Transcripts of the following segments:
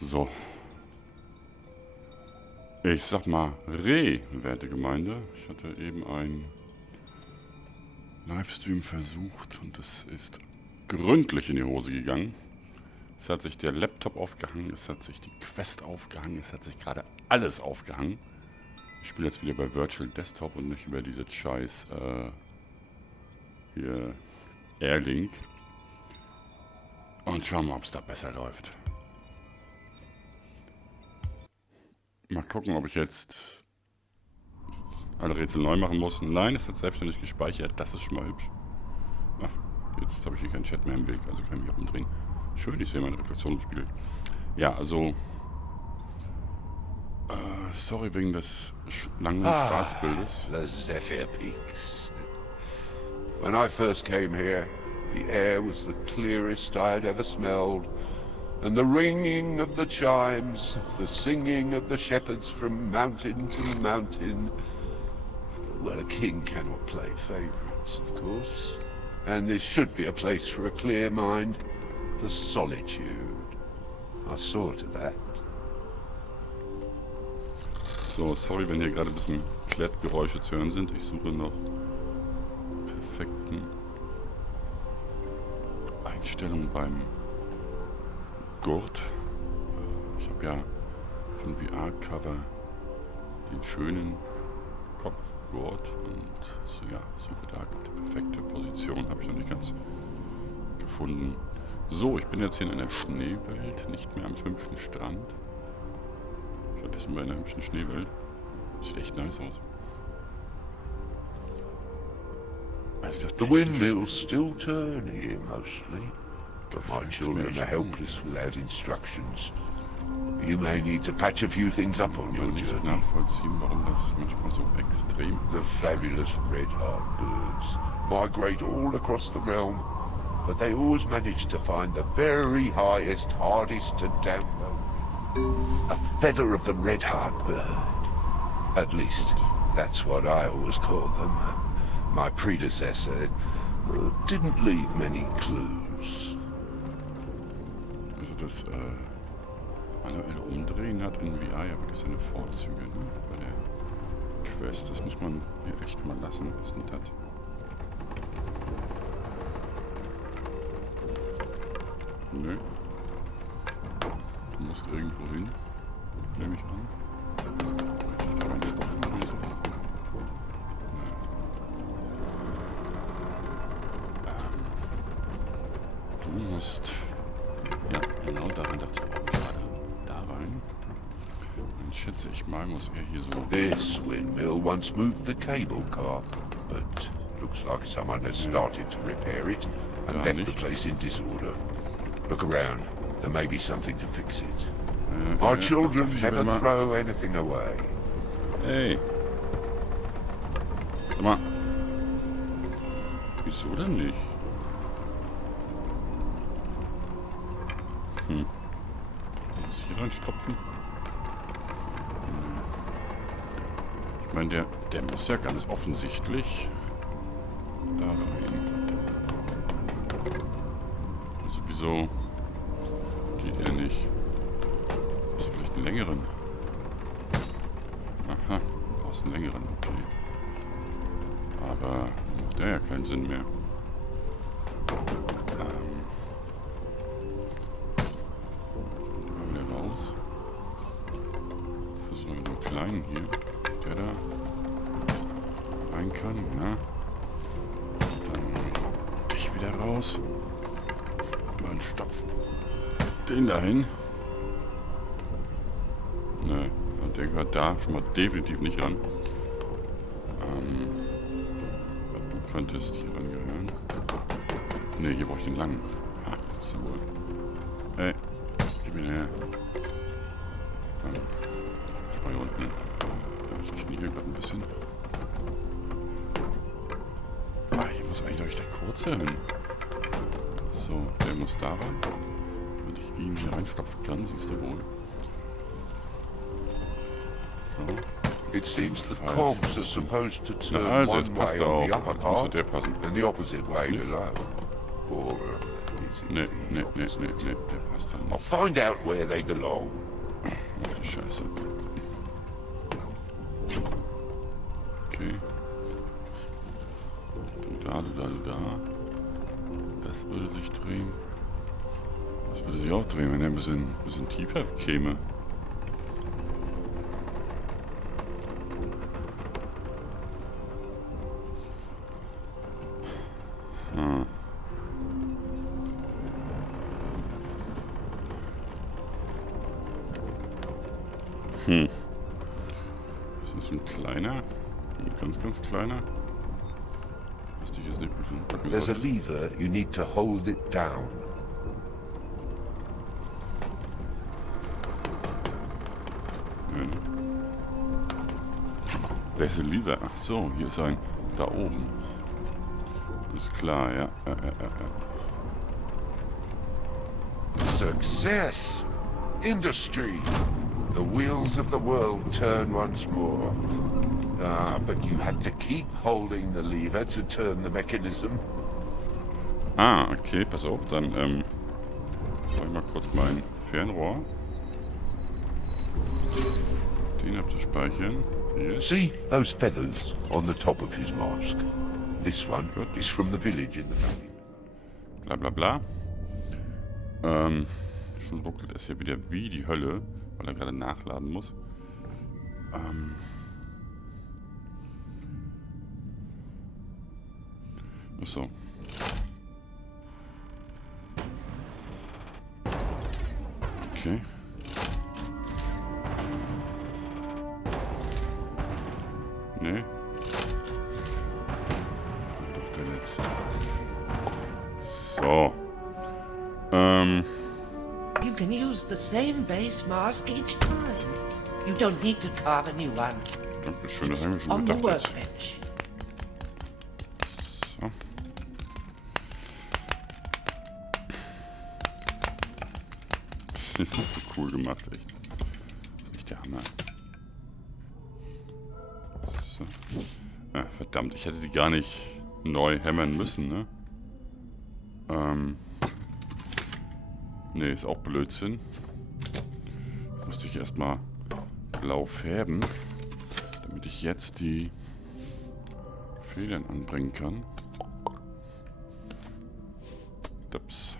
So. Ich sag mal, werte Gemeinde. Ich hatte eben einen Livestream versucht und es ist gründlich in die Hose gegangen. Es hat sich der Laptop aufgehangen, es hat sich die Quest aufgehangen, es hat sich gerade alles aufgehangen. Ich spiele jetzt wieder bei Virtual Desktop und nicht über diese scheiß hier AirLink. Und schauen wir, ob es da besser läuft. Mal gucken, ob ich jetzt alle Rätsel neu machen muss. Nein, es hat selbstständig gespeichert. Das ist schon mal hübsch. Ach, jetzt habe ich hier keinen Chat mehr im Weg, also kann ich mich auch umdrehen. Schön, ich sehe meine Reflexion im Spiegel. Ja, also... sorry wegen des langen Schwarzbildes. The Zephyr Peaks. When I first came here, the air was the clearest I had ever smelled, and the ringing of the chimes, the singing of the shepherds from mountain to mountain. Well, a king cannot play favourites, of course, and this should be a place for a clear mind, for solitude. I saw to that. So, sorry, wenn hier gerade ein bisschen Klettgeräusche zu hören sind. Ich suche noch perfekten Einstellungen beim Gurt. Ich habe ja von VR-Cover den schönen Kopfgurt und so, ja, suche da noch die perfekte Position. Habe ich noch nicht ganz gefunden. So, ich bin jetzt hier in einer Schneewelt, nicht mehr am hübschen Strand. Stattdessen bei einer hübschen Schneewelt. Sieht echt nice aus. Also The windmill's still turn here mostly, but my children are helpless without instructions. You may need to patch a few things up on your nicht journey. nachvollziehen, warum das manchmal so extrem The fabulous red-heart birds migrate all across the realm, but they always manage to find the very highest, hardest to download. A feather of the red-heart bird. At least, that's what I always called them. My predecessor didn't leave many clues. Also das manuelle Umdrehen hat in VR ja wirklich seine Vorzüge, ne? Bei der Quest. Das muss man hier echt mal lassen. Was ist denn das? Nö. Du musst irgendwo hin, nehme ich an. Ich da meinen Stoff oder so. Naja. Du musst... Ja, genau daran dachte ich auch gerade. Da rein. Dann schätze ich mal, muss er hier so... This windmill once moved the cable car, but looks like someone has started to repair it and Da left the nicht. place in disorder. Look around. There may be something to fix it. Our children never throw anything away. Hey. Sag mal. Wieso denn nicht? Muss ich hier reinstopfen? Ich meine, der muss ja ganz offensichtlich da rein. Also wieso geht er nicht? Hast du vielleicht einen längeren? Aha, du brauchst einen längeren, okay. Aber macht der ja keinen Sinn mehr. Mal wieder raus. Versuchen wir nur kleinen hier. Der da rein kann, ja. Dann dich wieder raus. Dann stopf den dahin. Ne, der gehört da schon mal definitiv nicht ran. Du könntest hier rangehören. Ne, hier brauche ich den langen. Ah, das ist ja wohl. Hey, gib ihn her. Dann schau mal hier unten. Ja, ich knie hier gerade ein bisschen. Ah, hier muss eigentlich durch der kurze hin. So, der muss da rein. Wenn ich ihn hier reinstopfen kann, siehst du wohl. So. It seems the cogs are supposed to turn Na also, one jetzt passt way er on auf. the upper Jetzt müsste part der passen. and the opposite way Nicht? below. Or Nee, der passt dann I'll nicht. find out where they belong. Ach du Scheiße. Okay. Du da. Das würde sich drehen. Das würde sich auch drehen, wenn er ein bisschen tiefer käme. Ah. Ist das ein kleiner? Ein ganz kleiner? Wüsste ich jetzt nicht, wie There's a viel. lever. You need to hold it down. There's a lever. Ach so, hier ist ein. Da oben. Ist klar, ja. Success! Industry! The wheels of the world turn once more. Ah, but you have to keep holding the lever to turn the mechanism. Ah, okay, pass auf, dann mache ich mal kurz mein Fernrohr. Den abzuspeichern. Yes. See those feathers on the top of his mask? This one is from the village in the valley. Bla bla bla. Schon ruckelt es hier wieder wie die Hölle, weil er gerade nachladen muss. Achso. Okay. Nee. Doch der letzte. So. You can use the same base mask each time. You don't need to carve a new one. Dankeschön, das It's haben wir schon on the gedacht jetzt. workbench. So. Das ist so cool gemacht, echt. Das ist echt der Hammer. So. Ah, verdammt, ich hätte die gar nicht neu hämmern müssen, ne? Ne, ist auch Blödsinn. Musste ich erstmal blau färben, damit ich jetzt die Federn anbringen kann. Ups.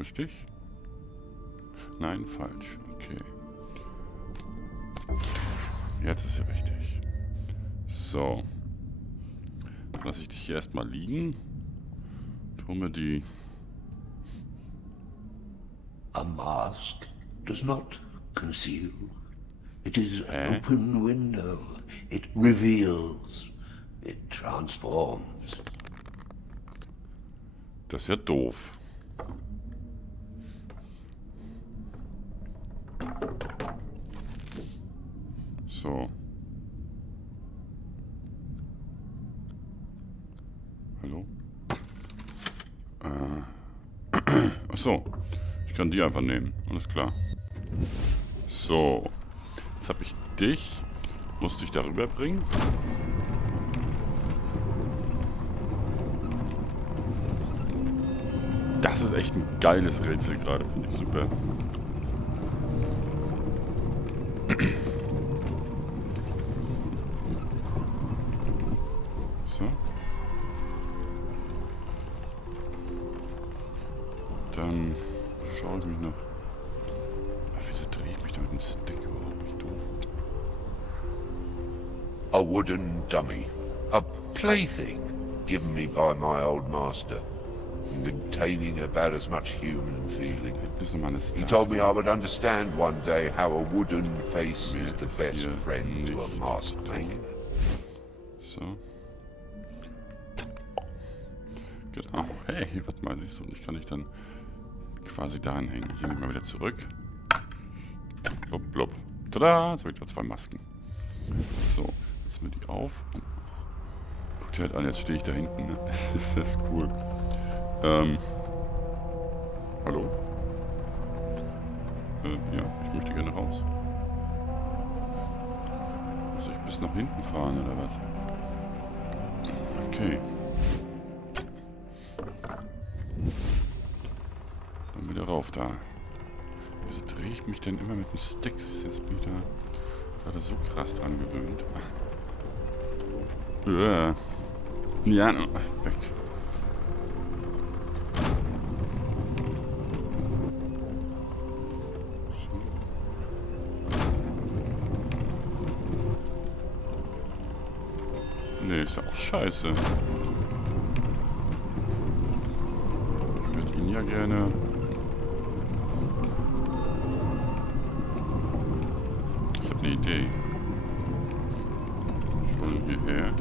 Richtig? Nein, falsch. Okay. Jetzt ist sie richtig. So. Dann lasse ich dich hier erstmal liegen. Tu mir die... A mask does not conceal. It is an open window. It reveals. It transforms. Das ist ja doof. So. Hallo? Ach so. Ich kann die einfach nehmen. Alles klar. So. Jetzt habe ich dich. Musste ich darüber bringen. Das ist echt ein geiles Rätsel gerade. Finde ich super. So. Dann schaue ich mich noch. Ach, wieso drehe ich mich da mit dem Stick überhaupt? Nicht doof. A wooden dummy. A plaything given me by my old master. Containing about as much human feeling. Das ist nochmal eine He told me I would understand one day how a wooden face is the das best hier friend to a nicht Maskmaker. So. Genau. Hey, warte mal, siehst du, ich kann dich dann quasi dahin hängen. Hier nehme ich mal wieder zurück. Blub, blub. Tada! Jetzt habe ich da 2 Masken. So, jetzt mir die auf. Guck dir halt an, jetzt stehe ich da hinten. Ne? Ist das cool. Hallo? Ja, ich möchte gerne raus. Muss ich bis nach hinten fahren, oder was? Okay. wieder rauf da. Wieso drehe ich mich denn immer mit dem Sticks? Jetzt bin ich da gerade so krass dran gewöhnt. Ja, weg. Nee, ist ja auch scheiße. Ich würde ihn ja gerne... Ich habe eine Idee. Schon hierher.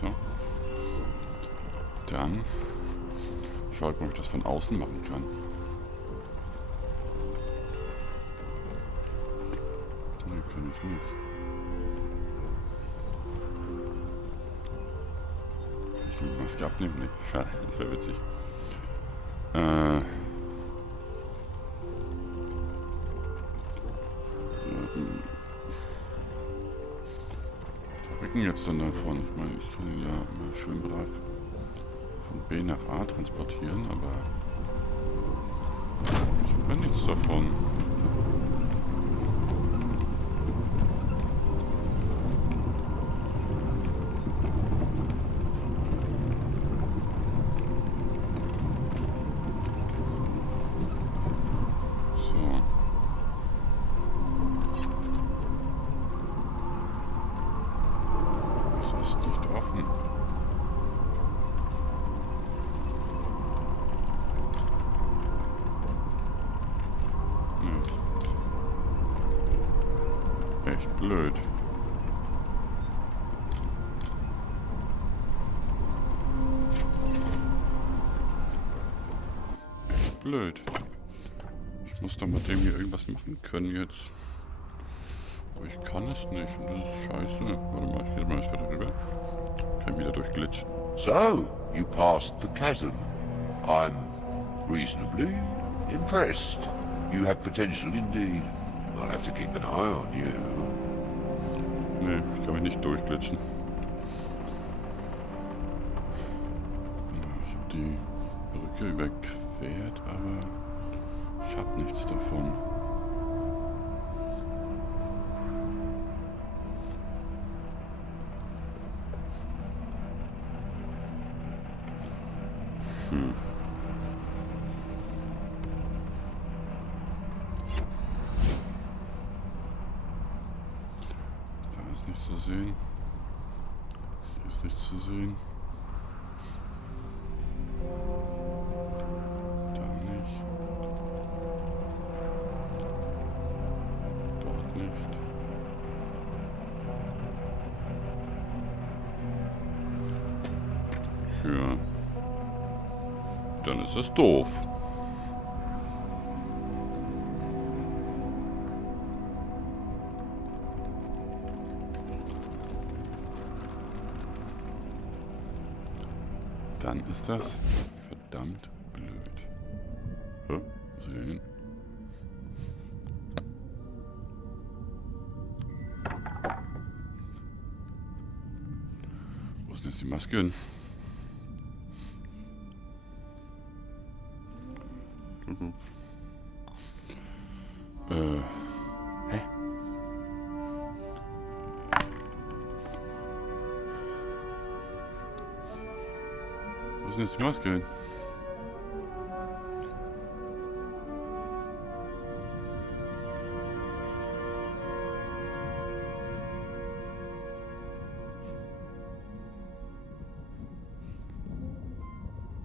So. Dann schaue ich mal, ob ich das von außen machen kann. Nee, kann ich nicht. Ich will die Maske abnehmen? Nee, schade, das wäre witzig. Der Rücken jetzt dann davon. Ich meine, ich kann ihn ja immer schön brav von B nach A transportieren, aber ich habe ja nichts davon. Echt blöd. Echt blöd. Ich muss doch mit dem hier irgendwas machen können jetzt. Aber ich kann es nicht und das ist scheiße. Warte mal, ich gehe mal einen Schritt rüber. Kann wieder durchglitschen. So, you passed the chasm. I'm reasonably impressed. You have potential indeed. I'll have to keep an eye on you. Nee, ich kann mich nicht durchglitschen. Ich habe die Brücke überquert, aber ich habe nichts davon. Nichts zu sehen. Hier ist nichts zu sehen. Da nicht. Dort nicht. Ja. Dann ist das doof. Dann ist das verdammt blöd. Hä? Wo ist er denn hin? Wo ist denn jetzt die Maske hin? Hä? Wo ist denn jetzt die Maske hin?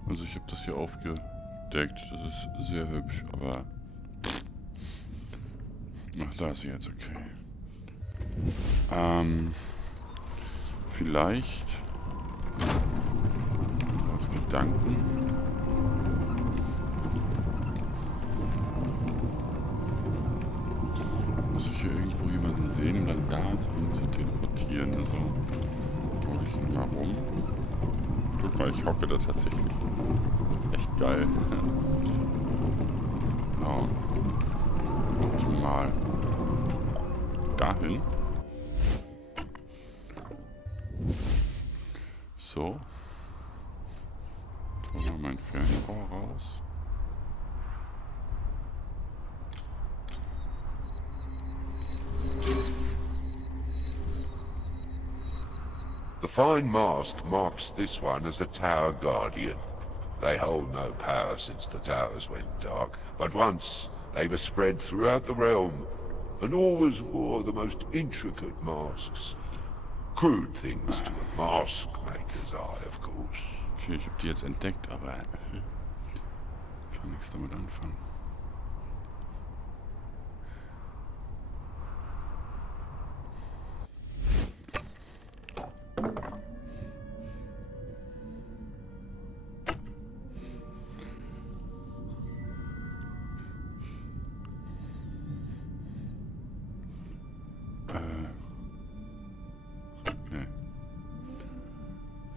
Also ich habe das hier aufgedeckt, das ist sehr hübsch, aber... Ach, da ist sie jetzt, okay. Vielleicht... als Gedanken... muss ich hier irgendwo jemanden sehen, um dann dahin zu teleportieren, also... Hol ich ihn mal rum. Guck mal, ich hocke da tatsächlich. Echt geil. Genau. Mach ich mal dahin. So. Hol mal mein Fernrohr raus. The fine mask marks this one as a tower guardian. They hold no power since the towers went dark, but once they were spread throughout the realm, and always wore the most intricate masks. Crude things to a maskmaker's eye, of course. Okay, ich habe die jetzt entdeckt, aber kann nichts damit anfangen.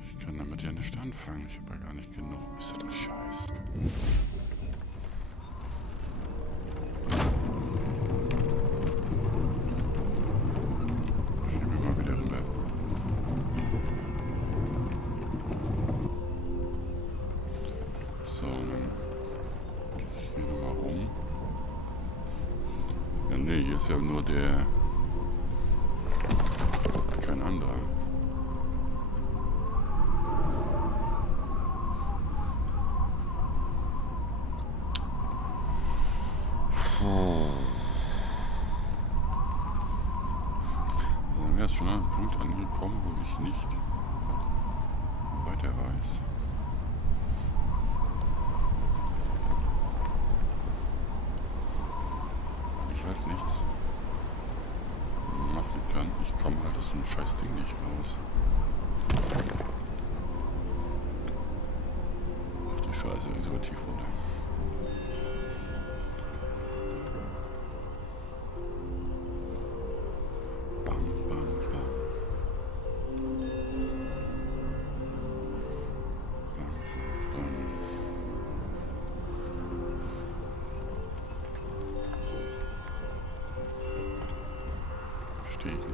Ich kann damit ja nicht anfangen. Ich habe ja gar nicht genug. Ist das Scheiß. Schieben wir mal wieder rüber. So, dann gehe ich hier nochmal rum. Ja, nee, hier ist ja nur der... kein anderer. Dann wäre es schon an einem Punkt angekommen, wo ich nicht weiter weiß. Ich halt nichts machen kann. Ich komme halt aus dem scheiß Ding nicht raus. Ach die Scheiße, sogar tief runter. Verstehe ich nicht.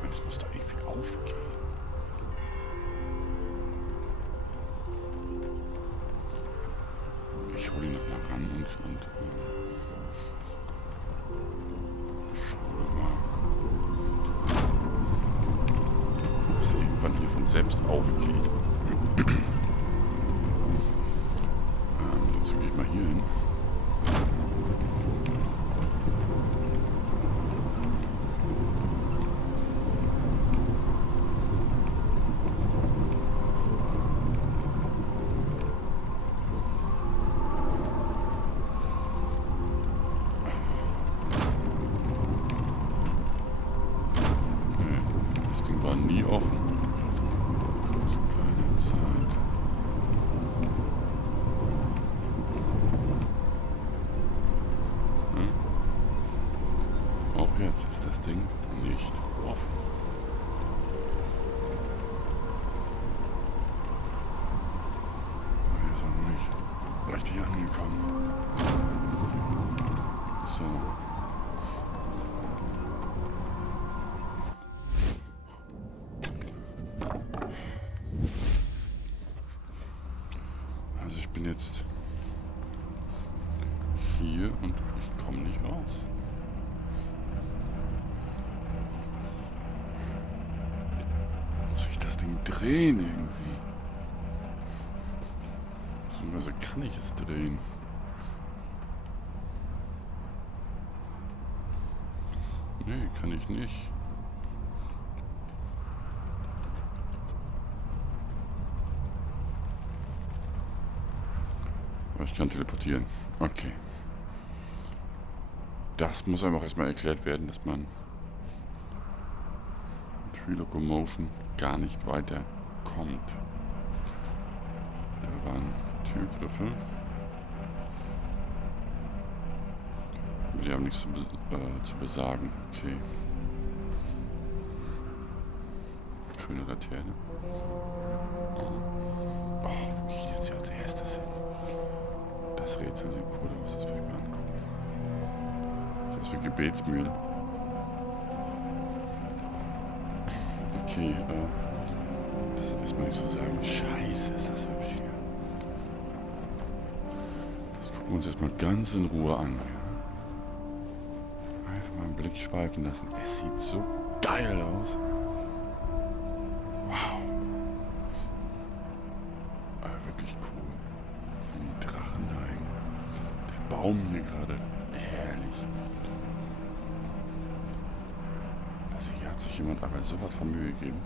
Mann, das muss doch irgendwie aufgehen. Ich hole ihn nochmal ran und schauen wir mal, ob es irgendwann hier von selbst aufgeht. Dazu gehe ich mal hier hin. Nie offen. Also keine Zeit. Hm? Auch jetzt ist das Ding nicht offen. Wir sind noch nicht richtig angekommen. So. Ich bin jetzt hier und ich komme nicht raus. Muss ich das Ding drehen irgendwie? Beziehungsweise kann ich es drehen? Nee, kann ich nicht. Ich kann teleportieren. Okay. Das muss einem auch erstmal erklärt werden, dass man mit Free Locomotion gar nicht weiter kommt. Da waren Türgriffe. Die haben nichts zu besagen. Okay. Schöne Laterne. Oh, wo gehe ich jetzt hier als erstes hin? Das Rätsel sieht cool aus, das will ich mir angucken. Das ist für Gebetsmühlen. Okay. Okay, das hat erstmal nichts zu sagen. Scheiße, ist das hübsch hier. Das gucken wir uns erstmal ganz in Ruhe an. Einfach mal einen Blick schweifen lassen. Es sieht so geil aus. Wow. Wirklich cool. Die Drachen da hängen. Der Baum hier gerade. Herrlich. Also hier hat sich jemand aber so was von Mühe gegeben.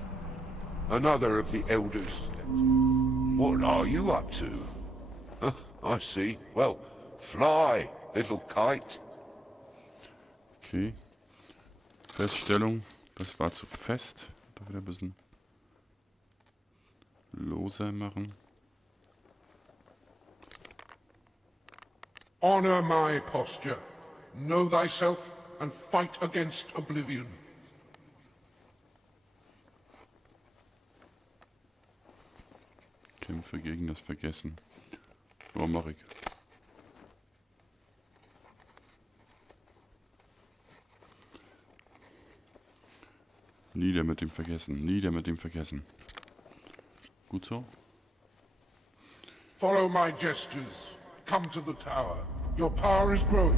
Another of the elders. What are you up to? Huh, I see. Well, fly, little kite. Okay. Feststellung, das war zu fest. Da wieder ein bisschen loser machen. Honor my posture. Know thyself and fight against oblivion. Kämpfe gegen das Vergessen. So mache ich. Nieder mit dem Vergessen. Nieder mit dem Vergessen. Gut so? Follow my gestures. Come to the tower. Your power is growing.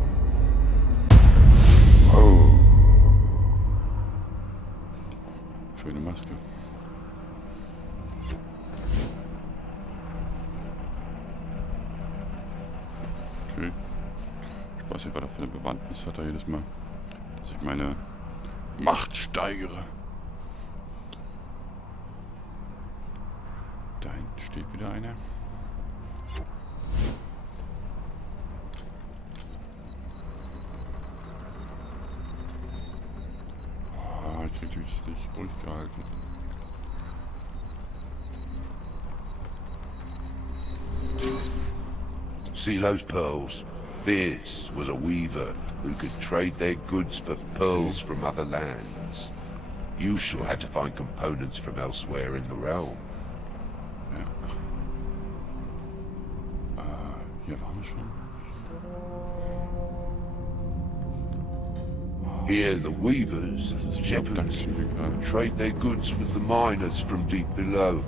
Schöne Maske. Okay. Ich weiß nicht, was er für eine Bewandtnis hat er jedes Mal, dass ich meine Macht steigere. Da hinten steht wieder einer. Oh, ich krieg mich nicht ruhig gehalten. See those pearls? This was a weaver who could trade their goods for pearls from other lands. You shall have to find components from elsewhere in the realm. Ja. Hier waren wir schon. Here the weavers, Das ist shepherds, Abduction hier gerade. trade their goods with the miners from deep below.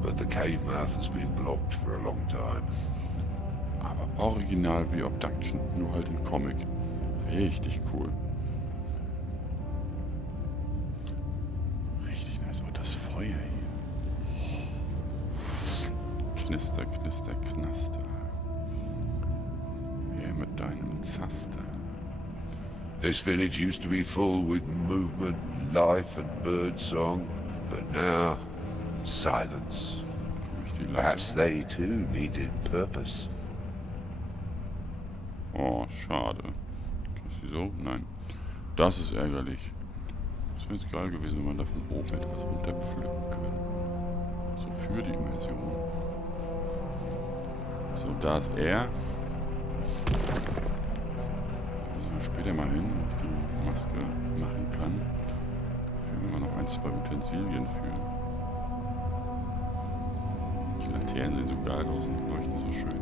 But the cave mouth has been blocked for a long time. Aber original wie Abduction, nur halt im Comic. Richtig cool. Richtig nice. Oh, das Feuer hier. Knister, knister, knaster. Hier mit deinem Zaster. This village used to be full with movement, life and bird song, but now, silence. Komm ich die Perhaps Leiter? they too needed purpose. Oh, schade. Ist sie so? Nein. Das ist ärgerlich. Das wäre jetzt geil gewesen, wenn man da von oben hätte was runterpflücken können. So für die Immersion. So, da ist er. Später mal hin, wenn ich die Maske machen kann. Dafür werden wir noch ein, zwei Utensilien führen. Die Laternen sehen so geil aus und leuchten so schön.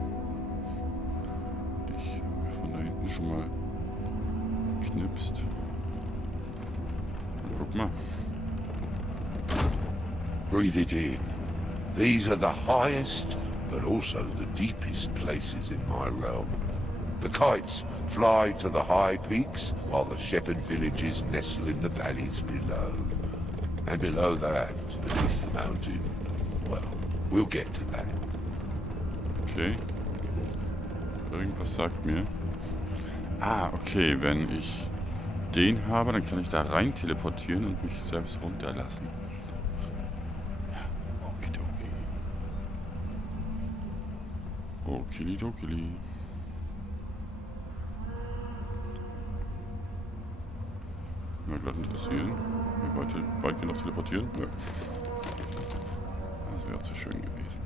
Ich habe mir von da hinten schon mal geknipst. Und guck mal. Breathe it in. These are the highest, but also the deepest places in my realm. The kites fly to the high peaks, while the shepherd villages nestle in the valleys below. And below that, beneath the mountain, well, we'll get to that. Okay. Irgendwas sagt mir. Ah, okay. Wenn ich den habe, dann kann ich da rein teleportieren und mich selbst runterlassen. Ja, okidoki. Okidokili. Mir glatt interessieren. Mir weit genug teleportieren? Ja. Das wäre auch zu schön gewesen.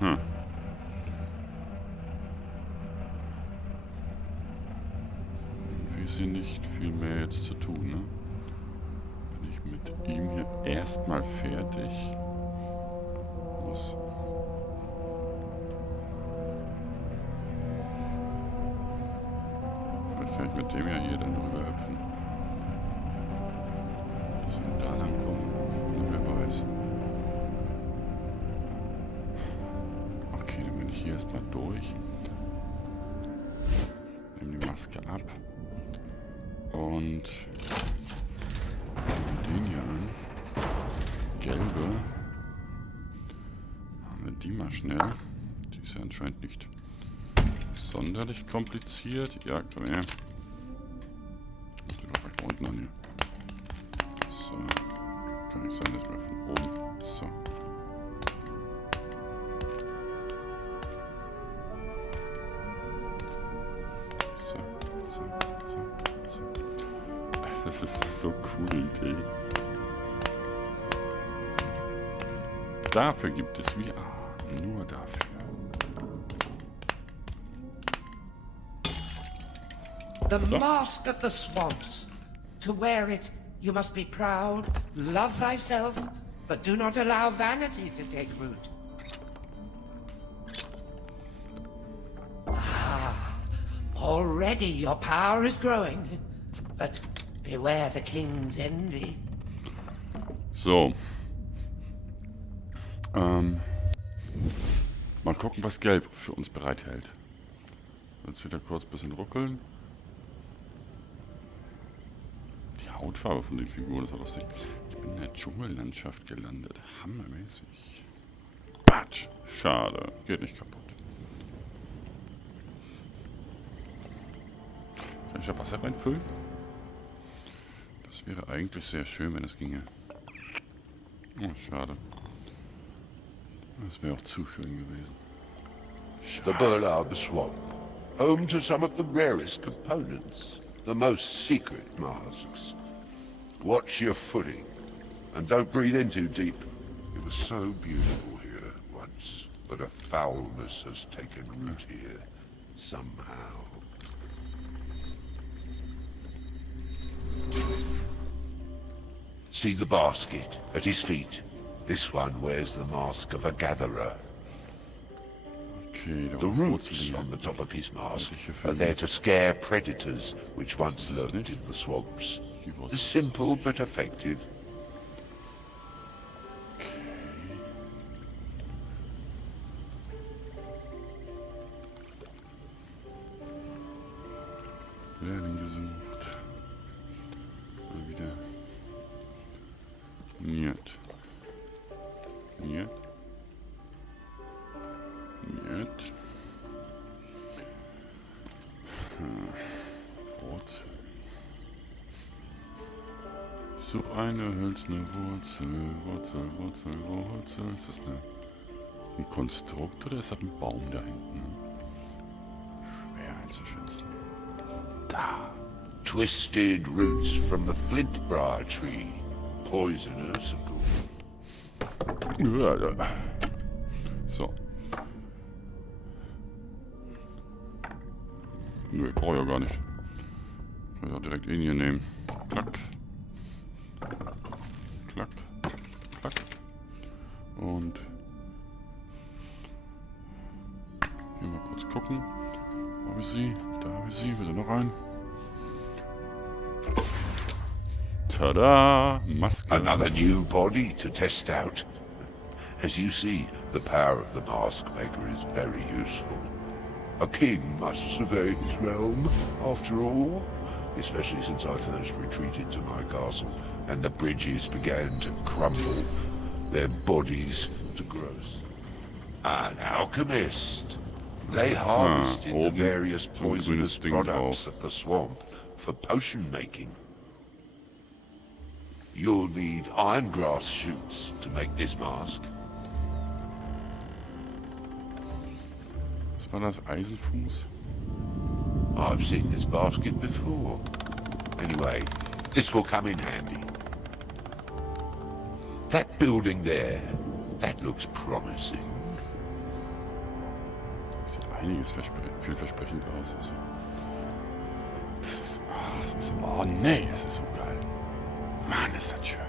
Hm. Irgendwie ist hier nicht viel mehr jetzt zu tun, ne? Wenn ich mit ihm hier erstmal fertig. Muss. Vielleicht kann ich mit dem ja hier dann rüberhüpfen. Dass wir da lang kommen. Na, wer weiß. Okay, dann bin ich hier erstmal durch. Nehme die Maske ab. Und den hier an. Gelbe. Machen wir die mal schnell. Die ist ja anscheinend nicht sonderlich kompliziert. Ja, komm her. Ich muss die doch vielleicht unten an hier. So. Kann nicht sein, dass wir von oben. So. Das ist so eine coole Idee. Dafür gibt es VR. Nur dafür. The mask of the swamps. To wear it, you must be proud, love thyself, but do not allow vanity to take root. Ah, already your power is growing, but beware the king's envy. So. Mal gucken, was Gelb für uns bereithält. Jetzt wieder kurz ein bisschen ruckeln. Die Hautfarbe von den Figuren ist auch lustig. Ich bin in der Dschungellandschaft gelandet. Hammermäßig. Batsch! Schade. Geht nicht kaputt. Kann ich da Wasser reinfüllen? Das wäre eigentlich sehr schön, wenn es ginge. Oh, schade. Das wäre auch zu schön gewesen. The Burlab Swamp, home to some of the rarest components, the most secret masks. Watch your footing, and don't breathe in too deep. It was so beautiful here once, but a foulness has taken root here, somehow. See the basket at his feet. This one wears the mask of a gatherer. Okay, The roots on the top of his mask are there to scare predators which once lurked in the swamps. Simple but effective. Werden gesucht. Mal wieder. Niet. Niet. Niet. Wurzel. Such eine hölzerne Wurzel. Wurzel. Ist das ein Konstrukt oder ist das ein Baum da hinten? Schwer einzuschätzen. Da. Twisted roots from the flintbriar tree. Poisonous, of course. Ja. So. Nö, ich brauche ja gar nicht. Kann ich auch direkt ihn hier nehmen. Klack. Klack. Klack. Und hier mal kurz gucken. Wo habe ich sie? Da habe ich sie. Bitte noch ein. Tada! Maske. Another new body to test out. As you see, the power of the Maskmaker is very useful. A king must survey his realm, after all, especially since I first retreated to my castle and the bridges began to crumble, their bodies to growth. An alchemist. They harvested the various poisonous products of the swamp for potion making. You'll need iron grass shoots to make this mask. Was war das? Eisenfuß? I've seen this basket before. Anyway, this will come in handy. That building there, that looks promising. Das sieht einiges vielversprechend aus. Also, das ist, oh nee, es ist so geil. Mann, ist das schön.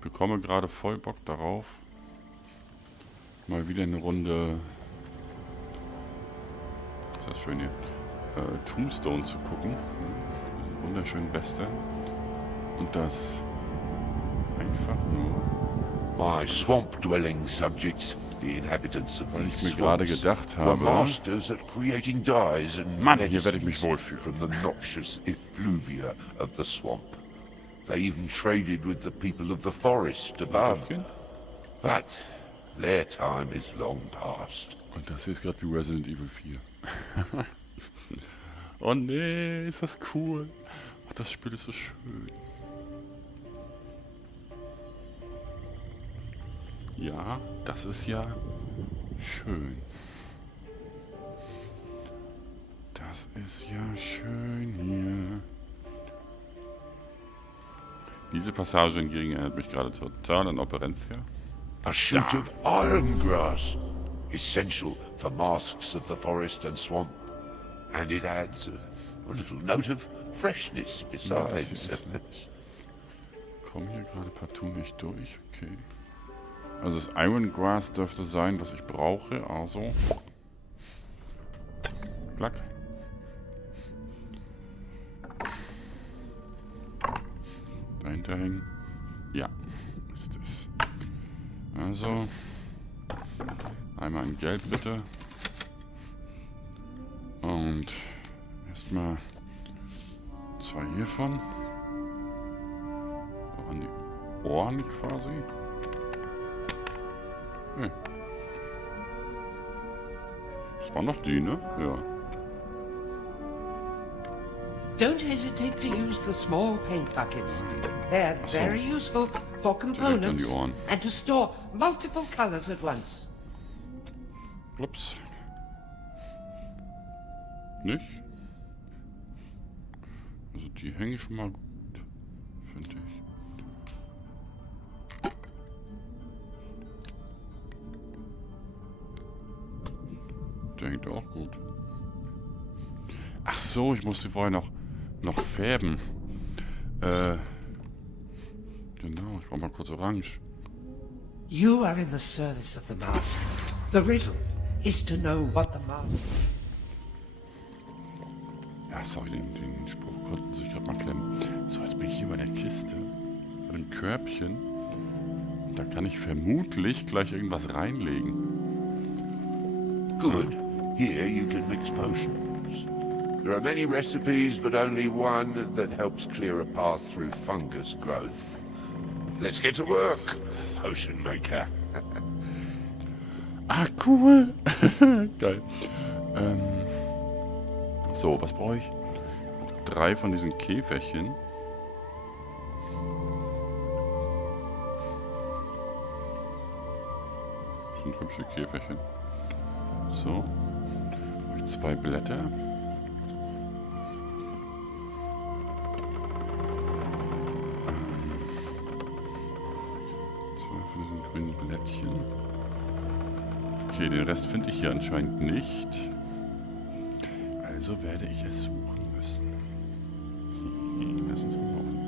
bekomme gerade voll Bock darauf, mal wieder eine Runde, ist das schön hier, Tombstone zu gucken. Diesen wunderschönen Western. Und das einfach nur, My swamp-dwelling subjects, the inhabitants of weil these ich mir gerade swamps, gedacht were habe, masters at creating dyes and Mann, hier werde ich mich medicines wohlfühlen. from the noxious effluvia of the swamp. They even traded with the people of the forest above. Durchgehen? But their time is long past. Und das hier ist gerade wie Resident Evil 4. Oh nee, ist das cool. Oh, das Spiel ist so schön. Ja, das ist ja schön. Das ist ja schön hier. Diese Passage hingegen erinnert mich gerade total an Operencia. A shoot of iron grass, essential for masks of the forest and swamp. And it adds a little note of freshness Ja, das hier besides. ist nicht. Komm hier gerade partout nicht durch, okay. Also das Iron Grass dürfte sein, was ich brauche, also. Klack. Dahinter hängen. Ja, ist es. Also. Einmal in Gelb bitte. Und erstmal 2 hiervon. So an die Ohren quasi. Nee. Das waren doch die, ne? Ja. Don't hesitate to use the small paint buckets. They're so. very useful for an die components Ohren. and to store multiple colors at once. Ups. Nicht? Also die hängen schon mal gut, finde ich. Der hängt auch gut. Ach so, ich musste vorher noch färben. Genau, ich brauche mal kurz orange. You are in the service of the mask. The riddle is to know what the mask... Ja, sorry, den Spruch konnten sich gerade mal klemmen. So, jetzt bin ich hier bei der Kiste. Bei dem Körbchen. Da kann ich vermutlich gleich irgendwas reinlegen. Good. Here you can mix potions. There are many recipes, but only one that helps clear a path through fungus growth. Let's get to work, Potion Maker. Ah, cool. Geil. So, was brauche ich? Ich brauche 3 von diesen Käferchen. Das sind hübsche Käferchen. So. Habe ich 2 Blätter. Von diesen grünen Blättchen. Okay, den Rest finde ich hier anscheinend nicht. Also werde ich es suchen müssen. Lass uns mal laufen.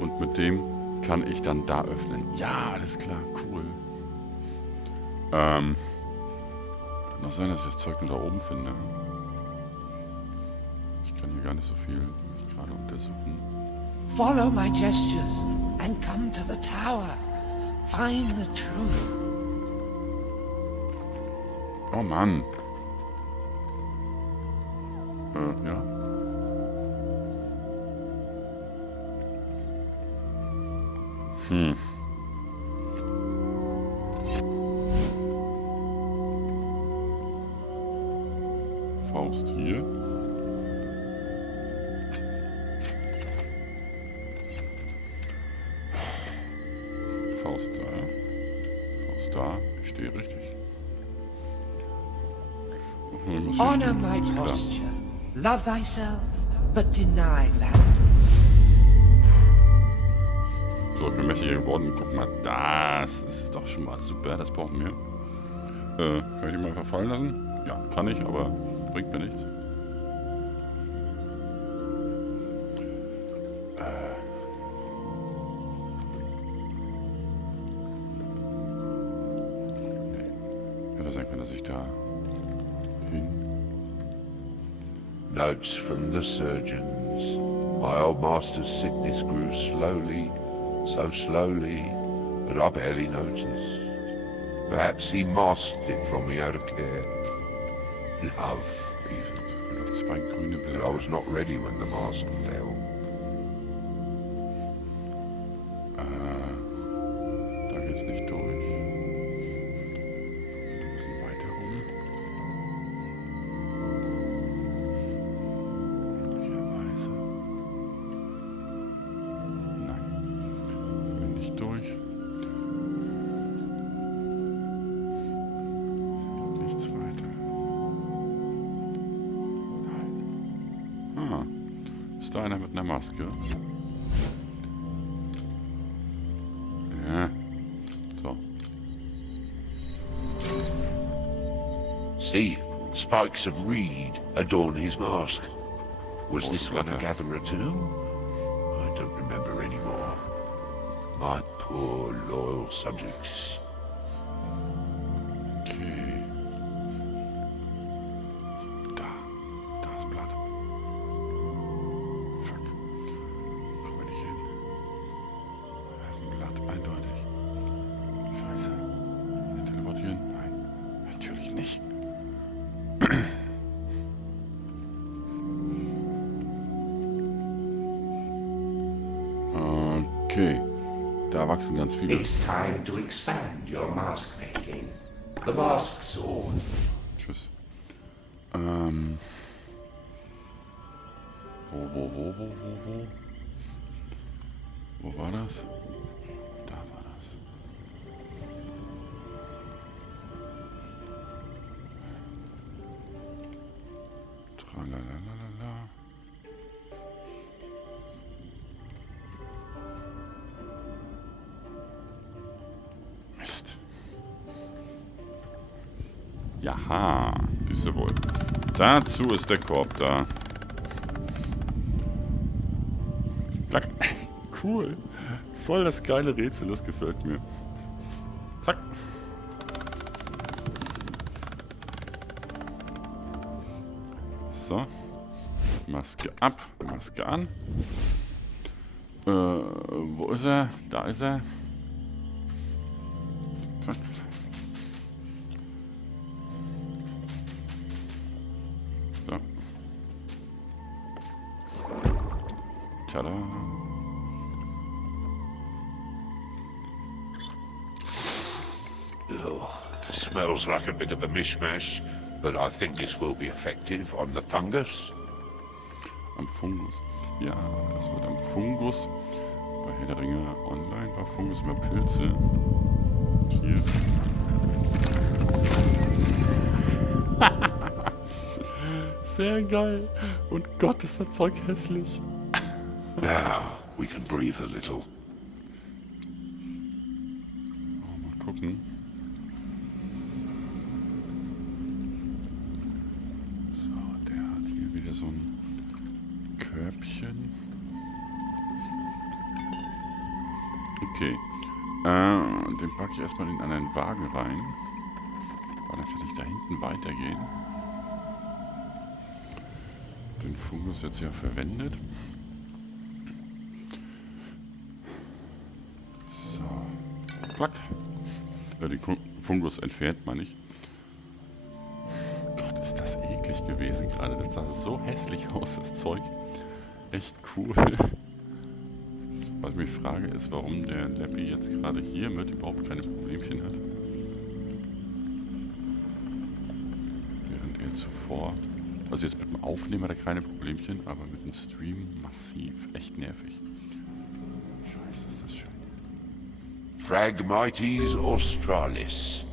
Und mit dem kann ich dann da öffnen. Ja, alles klar, cool. Kann auch sein, dass ich das Zeug nur da oben finde. Ich kann hier gar nicht so viel gerade untersuchen. Follow my gestures and come to the tower. Find the truth. Oh Mann. Ja. Faust hier. Faust da. Faust da. Ich stehe richtig. Ich muss hier Honor stehen. my Ist klar. posture. Love thyself, but deny vanity. So, ich bin mächtiger geworden. Guck mal, das ist doch schon mal super. Das brauchen wir. Kann ich die mal einfach fallen lassen? Ja, kann ich, aber bringt mir nichts. ich da hin? Notes from the surgeons. My old master's sickness grew slowly, so slowly, that I barely noticed. Perhaps he masked it from me out of care. Love, even. Noch 2 grüne But I Blätter. was not ready when the mask fell. Da geht's nicht durch. Gucken wir ein bisschen weiter rum. Möglicherweise. Nein. Da bin ich durch. Nichts weiter. Nein. Ah. Ist da einer mit einer Maske? Ja. So. See, spikes of reed adorn his mask. Was this one a gatherer too? I don't remember anymore. My poor loyal subjects. Okay. Da ist ein Blatt. Fuck. Komm ich nicht hin. Da ist ein Blatt, eindeutig. Scheiße. Teleportieren? Nein. Natürlich nicht. Okay. Da wachsen ganz viele. It's time to expand your mask making. The mask's on. Tschüss. Wo war das? Da war das. Tralalalala. Mist. Jaha, ist ja wohl. Dazu ist der Korb da. Klack. Cool. Voll das geile Rätsel, das gefällt mir. Zack. So. Maske ab, Maske an. Wo ist er? Da ist er. Zack. So. Tada. Smells like a bit of a mishmash, but I think this will be effective on the fungus. Am Fungus. Ja, das wird am Fungus. Bei Herr der Ringe online war Fungus mehr Pilze. Hier. Sehr geil. Und Gott, ist das Zeug hässlich. Now we can breathe a little. Oh, mal gucken. So, der hat hier wieder so ein Körbchen. Okay. Den packe ich erstmal in den anderen Wagen rein. Weil natürlich da hinten weitergehen. Den Fungus jetzt ja verwendet. So. Plack. Den Fungus entfernt man nicht. Gott, ist das eklig gewesen gerade. Das sah so hässlich aus, das Zeug. Echt cool. Was ich mich frage, ist, warum der Lappy jetzt gerade hiermit überhaupt keine Problemchen hat. Während er zuvor... Also jetzt mit dem Aufnehmen hat er keine Problemchen, aber mit dem Stream massiv. Echt nervig. Scheiße, ist das schön. Phragmites australis.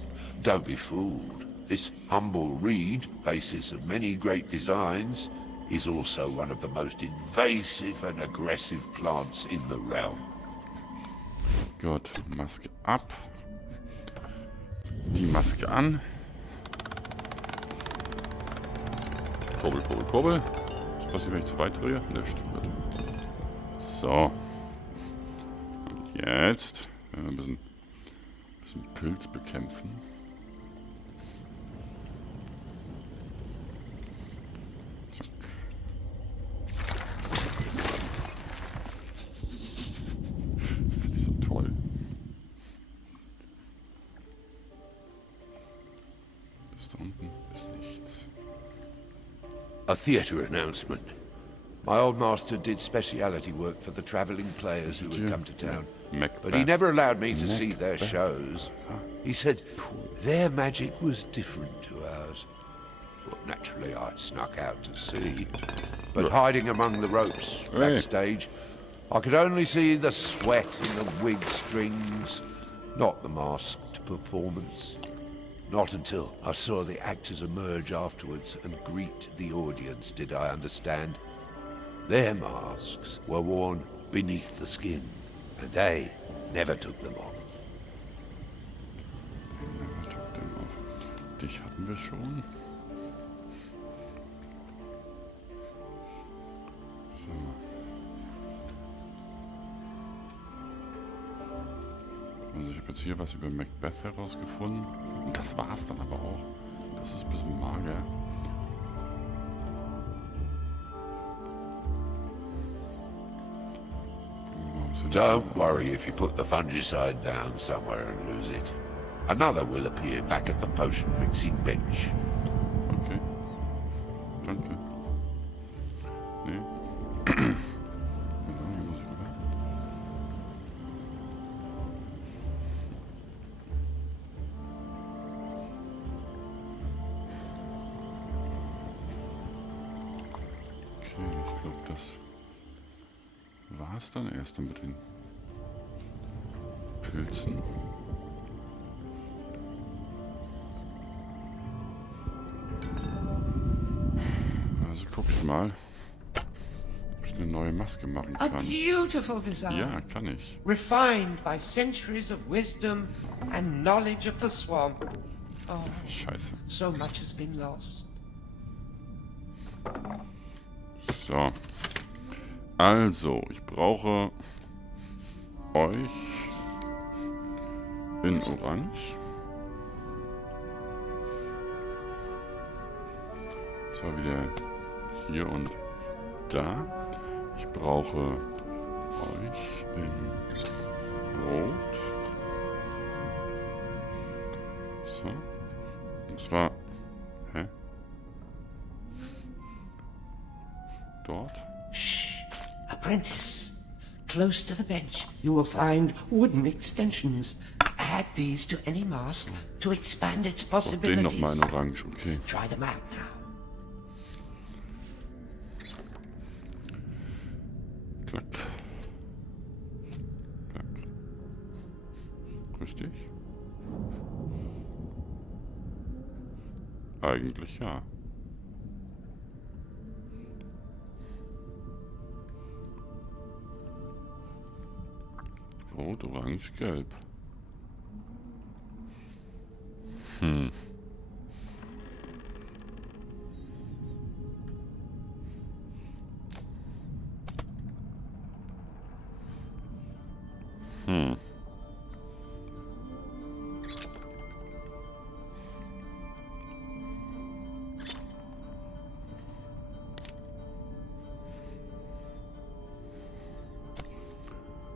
Don't be fooled. This humble reed, basis of many great designs, is also one of the most invasive and aggressive plants in the realm. Gut, Maske ab. Die Maske an. Kurbel, kurbel, kurbel. Was, wenn ich zu weit drehe? Ne, stimmt. So. Und jetzt ein bisschen Pilz bekämpfen. ist nichts. A theatre announcement. My old master did speciality work for the travelling players who would come to town. But he never allowed me to see their shows. He said their magic was different to ours. Well, naturally, I snuck out to see. But hiding among the ropes backstage, I could only see the sweat and the wig strings, not the masked performance. Not until I saw the actors emerge afterwards and greet the audience did I understand. Their masks were worn beneath the skin, and they never took them off. Never took them off. Dich hatten wir schon. So. Also ich habe jetzt hier was über Macbeth herausgefunden. Und das war's dann aber auch. Das ist ein bisschen mager. Don't worry if you put the fungicide down somewhere and lose it. Another will appear back at the potion mixing bench. Okay. Danke. Nee. Hier muss ich rüber. Okay, ich glaube, das war's dann erst mit den Pilzen. Also guck ich mal, ob ich eine neue Maske machen A kann. beautiful design. Ja, kann ich. Refined by centuries of wisdom and knowledge of the swamp. Oh, Scheiße. so much has been lost. So. Also, ich brauche euch in Orange. So, wieder hier und da. Ich brauche euch in Rot. So. Und zwar... Hä? Dort? Apprentice, close to the bench, you will find wooden extensions. Add these to any mask to expand its Den possibilities. nochmal in Orange, okay. Try them out now. Klack. Klack. Richtig? Eigentlich ja. Rot, Orange, Gelb. Hm. Hm.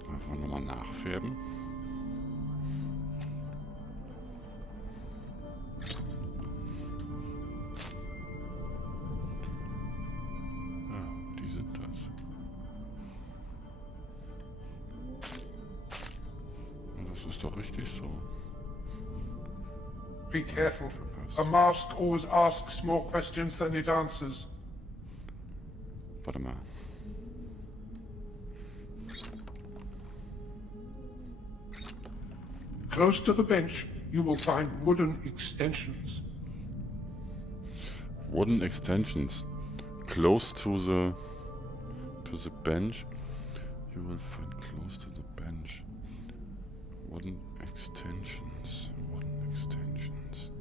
Einfach nochmal nachfärben. Ja, die sind das. Ja, das ist doch richtig so. Be careful. Verpasst. A mask always asks more questions than it answers. Warte mal. Close to the bench, you will find wooden extensions. Wooden extensions. Close to the bench. You will find close to the bench. Wooden extensions. Wooden extensions.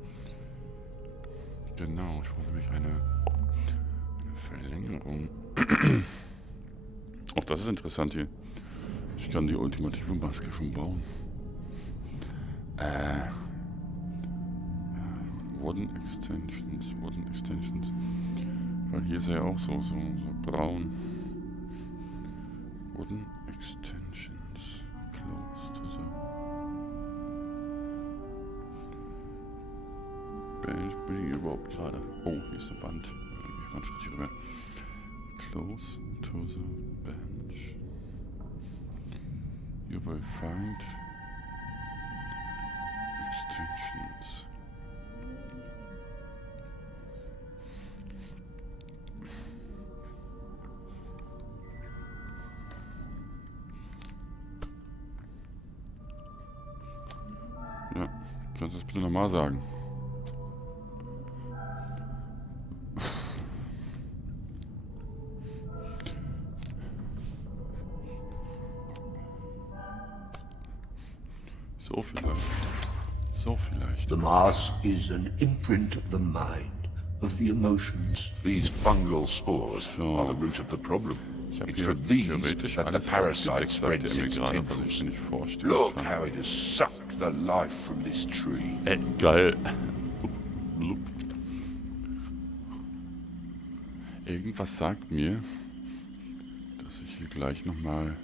Genau, ich wollte nämlich eine Verlängerung. Auch das ist interessant hier. Ich kann die ultimative Maske schon bauen. Wooden Extensions. Weil hier ist er ja auch so braun. Wooden Extensions. Close to the bench. Bin ich überhaupt gerade? Oh, hier ist eine Wand. Dann gehe ich mal einen Schritt hier rüber. Close to the bench. You will find extensions. Ja, kannst du das bitte nochmal sagen? So vielleicht. So vielleicht. The mask is an imprint of the mind, of the emotions. These fungal spores So. are the root of the problem. Ich habe It's hier from these theoretisch that the alles parasite aufgedeckt, sagt spreads er mir its gerade, was ich tentacles. mir nicht vorstellen Look kann. how it has sucked the life from this tree. Geil. Blub. Irgendwas sagt mir, dass ich hier gleich nochmal...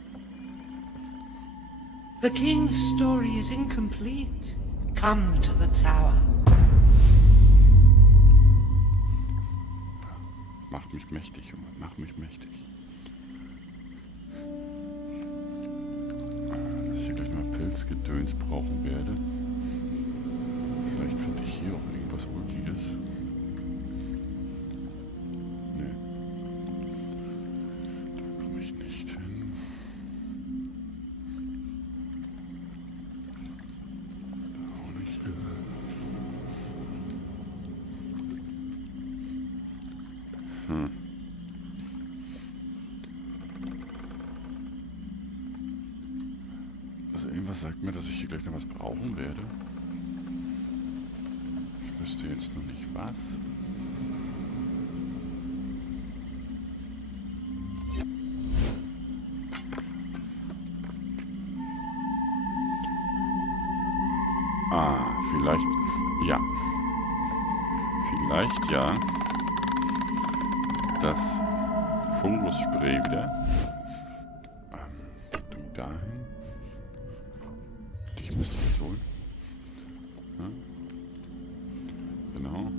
The king's story is incomplete. Come to the tower. Macht mich mächtig, Junge. Mach mich mächtig. Dass ich hier gleich mal Pilzgedöns brauchen werde. Vielleicht finde ich hier auch irgendwas Ultiges. Nee. Da komme ich nicht hin. Da auch nicht hin. Also irgendwas sagt mir, dass ich hier gleich noch was brauchen werde. Ich wüsste jetzt noch nicht was. Vielleicht... Ja. Vielleicht ja. Das Fungus-Spray wieder. Du dahin. Dich müsste ich jetzt holen. Ja. Genau.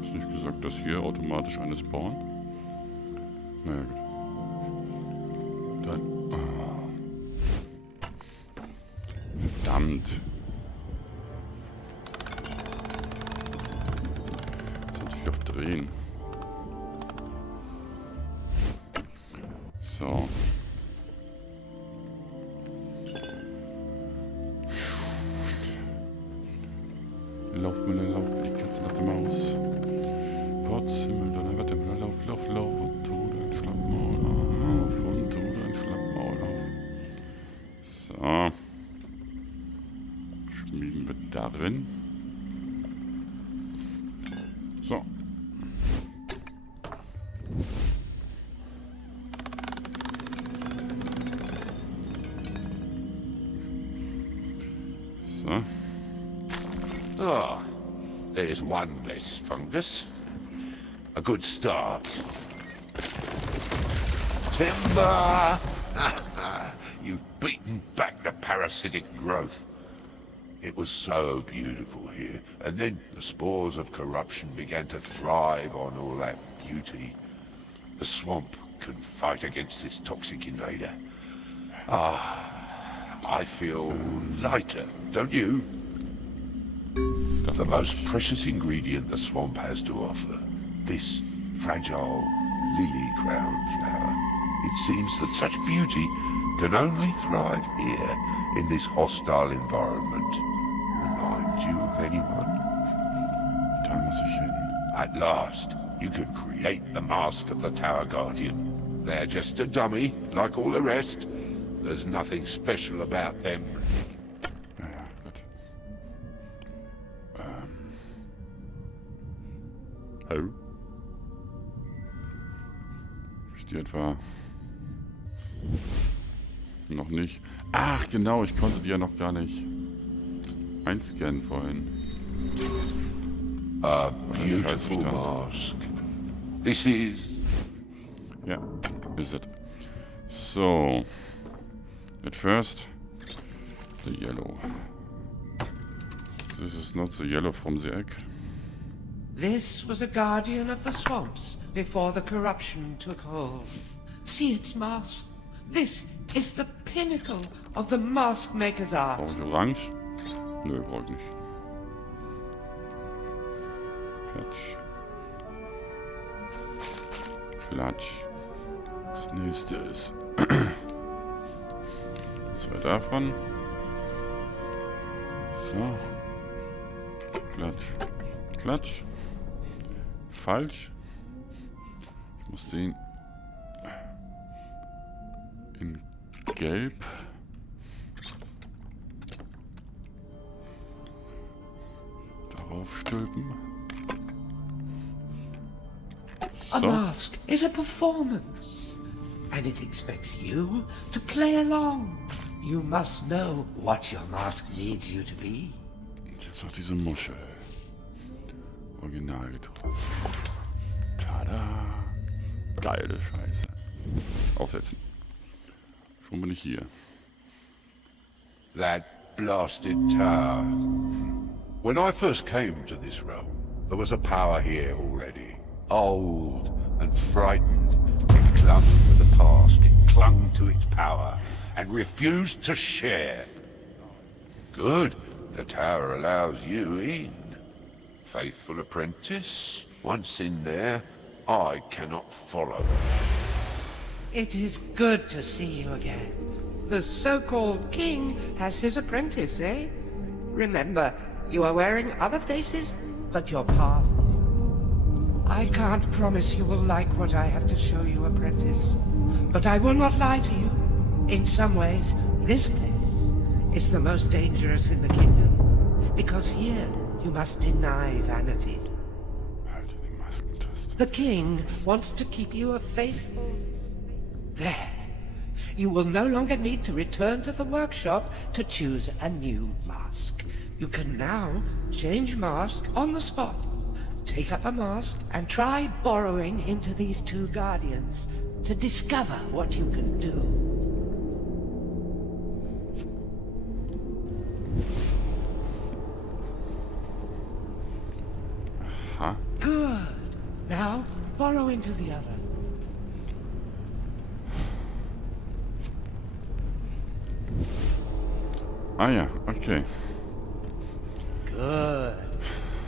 Ist nicht gesagt, dass hier automatisch eine spawnt? Naja, gut. Dann. Verdammt. Das natürlich auch drehen. So. Lauf, Müller, lauf, wie die Katze nach der Maus. Potz, Himmel, dann wird der Müller, lauf, und Tode, ein Schlappmaul auf, und Tode, ein Schlappmaul auf. So. Schmieden wir darin. So. So. Ah, there's one less fungus. A good start. Timber! You've beaten back the parasitic growth. It was so beautiful here, and then the spores of corruption began to thrive on all that beauty. The swamp can fight against this toxic invader. I feel lighter, don't you? The most precious ingredient the swamp has to offer. This fragile lily-crowned flower. It seems that such beauty can only thrive here, in this hostile environment. Remind you of anyone? Da muss ich hin. At last, you can create the mask of the Tower Guardian. They're just a dummy, like all the rest. There's nothing special about them. Ja, gut. Hallo? Ist die etwa... Noch nicht. Ach, genau, ich konnte die ja noch gar nicht einscannen vorhin. A ich weiß beautiful nicht, mask. This is... Yeah, is it? So, at first, the yellow. This is not the yellow from the egg. This was a guardian of the swamps before the corruption took hold. See its mask? This is the pinnacle of the Maskmaker's art. Brauche ich orange? Nö, brauche ich nicht. Klatsch. Klatsch. Das nächste ist... Zwei davon. So. Klatsch. Klatsch. Falsch. Ich muss den in Gelb. Darauf stülpen. A So. mask is a performance, and it expects you to play along. You must know what your mask needs you to be. Und jetzt noch diese Muschel. Original getroffen. Tada! Geile Scheiße. Aufsetzen. Schon bin ich hier. That blasted tower. When I first came to this realm, there was a power here already. Old and frightened, it clung to the past, it clung to its power, and refused to share. Good, the tower allows you in. Faithful apprentice, once in there, I cannot follow. It is good to see you again. The so-called king has his apprentice, eh? Remember, you are wearing other faces, but your path. I can't promise you will like what I have to show you, apprentice. But I will not lie to you. In some ways, this place is the most dangerous in the kingdom. Because here, you must deny vanity. Halte die Maskentaste. The king wants to keep you a faithful... There. You will no longer need to return to the workshop to choose a new mask. You can now change mask on the spot. Take up a mask and try borrowing into these two guardians to discover what you can do. Aha. Good. Now borrow into the other. Ah ja, okay. Good.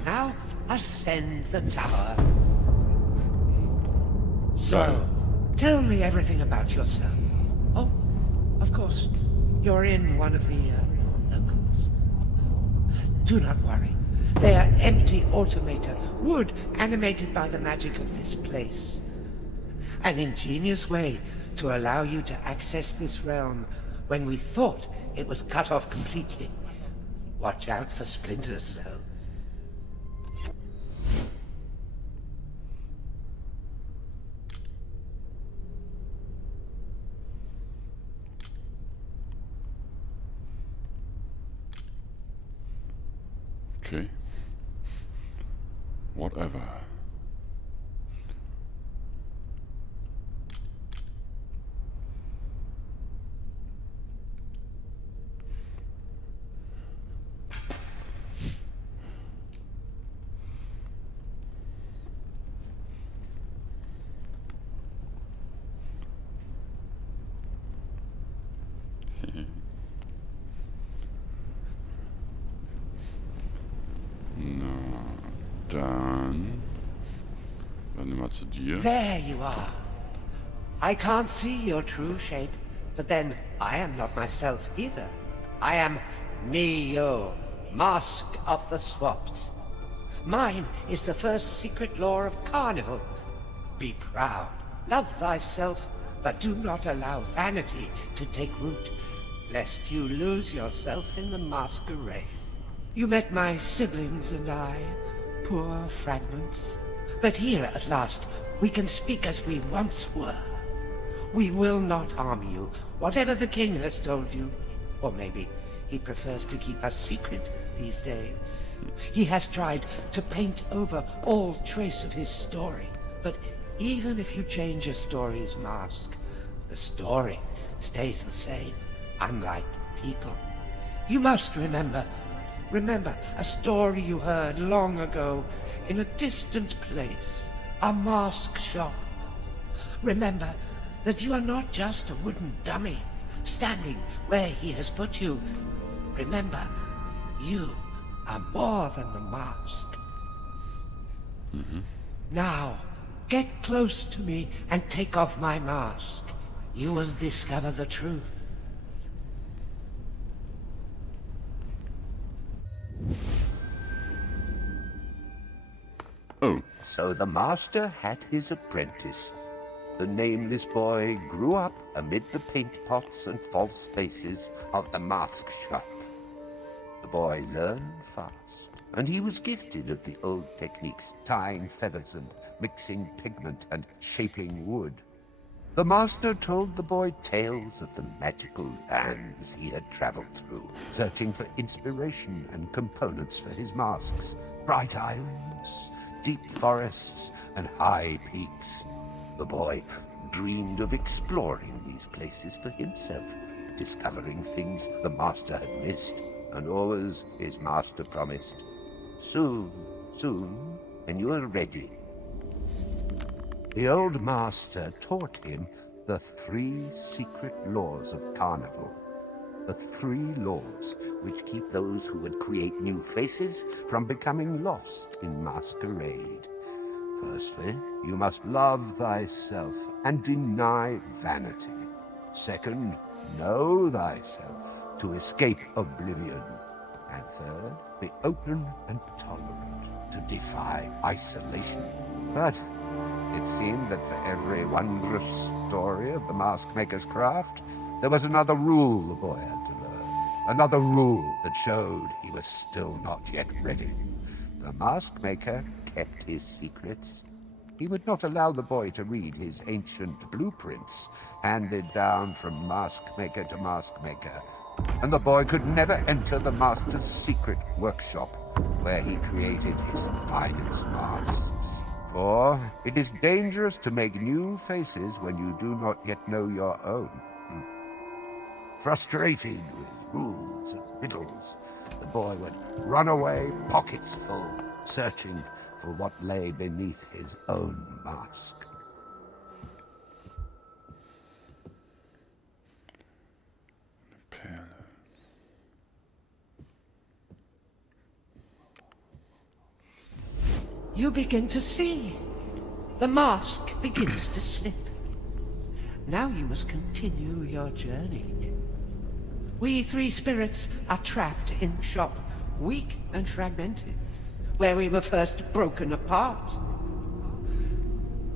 Now ascend the tower. So, Geil. tell me everything about yourself. Oh, of course, you're in one of the locals. Do not worry. They are empty automata, wood animated by the magic of this place. An ingenious way to allow you to access this realm when we thought it was cut off completely. Watch out for splinters, though. Okay. Whatever. Dann wir mal zu dir. There you are. I can't see your true shape, but then I am not myself either. I am Neo, Mask of the Swamps. Mine is the first secret law of Carnival. Be proud, love thyself, but do not allow vanity to take root, lest you lose yourself in the masquerade. You met my siblings and I, poor fragments. But here, at last, we can speak as we once were. We will not harm you, whatever the king has told you. Or maybe he prefers to keep us secret these days. He has tried to paint over all trace of his story, but Even if you change a story's mask, the story stays the same, unlike people. You must remember a story you heard long ago in a distant place, a mask shop. Remember that you are not just a wooden dummy standing where he has put you. Remember, you are more than the mask. Now, get close to me and take off my mask. You will discover the truth. Oh, So the master had his apprentice. The nameless boy grew up amid the paint pots and false faces of the mask shop. The boy learned fast, and he was gifted at the old techniques, tying feathers and mixing pigment and shaping wood. The master told the boy tales of the magical lands he had traveled through, searching for inspiration and components for his masks. Bright islands, deep forests, and high peaks. The boy dreamed of exploring these places for himself, discovering things the master had missed, and always his master promised, soon, when you are ready. The old master taught him the 3 secret laws of carnival. The 3 laws which keep those who would create new faces from becoming lost in masquerade. Firstly, you must love thyself and deny vanity. Second, know thyself to escape oblivion. And third, be open and tolerant to defy isolation. But it seemed that for every wondrous story of the Maskmaker's craft, there was another rule the boy had to learn. Another rule that showed he was still not yet ready. The Maskmaker kept his secrets. He would not allow the boy to read his ancient blueprints, handed down from Maskmaker to Maskmaker, and the boy could never enter the master's secret workshop, where he created his finest masks. For it is dangerous to make new faces when you do not yet know your own. Frustrated with rules and riddles, the boy would run away, pockets full, searching for what lay beneath his own mask. Perle. You begin to see. The mask begins to slip. Now you must continue your journey. We 3 spirits are trapped in shop, weak and fragmented, where we were first broken apart.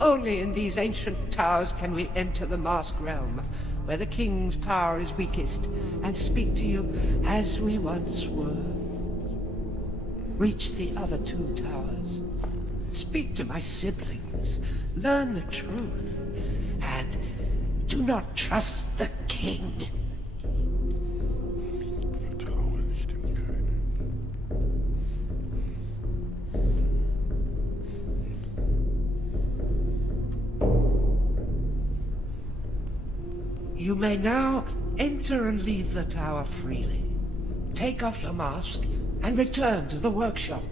Only in these ancient towers can we enter the mask realm, where the king's power is weakest, and speak to you as we once were. Reach the other 2 towers. Speak to my siblings. Learn the truth. And do not trust the king. Vertraue nicht dem König. You may now enter and leave the tower freely. Take off your mask and return to the workshop.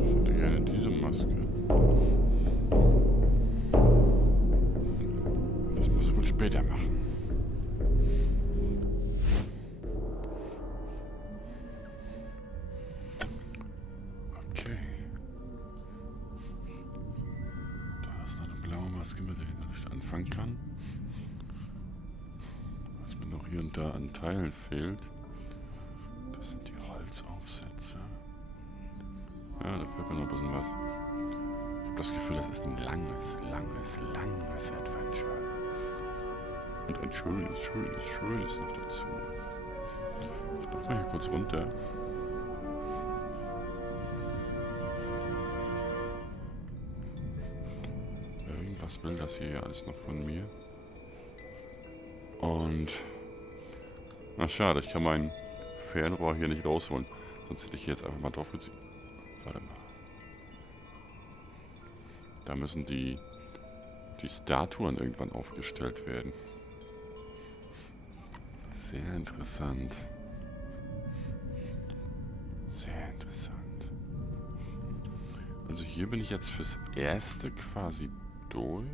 Ich hätte gerne diese Maske. Das muss ich wohl später machen. Okay. Da ist eine blaue Maske, mit der ich nicht anfangen kann. Was mir noch hier und da an Teilen fehlt, das sind die Holzaufsätze. Ja, da fehlt mir noch ein bisschen was. Ich habe das Gefühl, das ist ein langes Adventure. Und ein schönes noch dazu. Ich laufe mal hier kurz runter. Irgendwas will das hier ja alles noch von mir. Und... Na schade, ich kann mein Fernrohr hier nicht rausholen. Sonst hätte ich hier jetzt einfach mal drauf gezogen. Warte mal. Da müssen die Statuen irgendwann aufgestellt werden. Sehr interessant. Sehr interessant. Also hier bin ich jetzt fürs Erste quasi durch.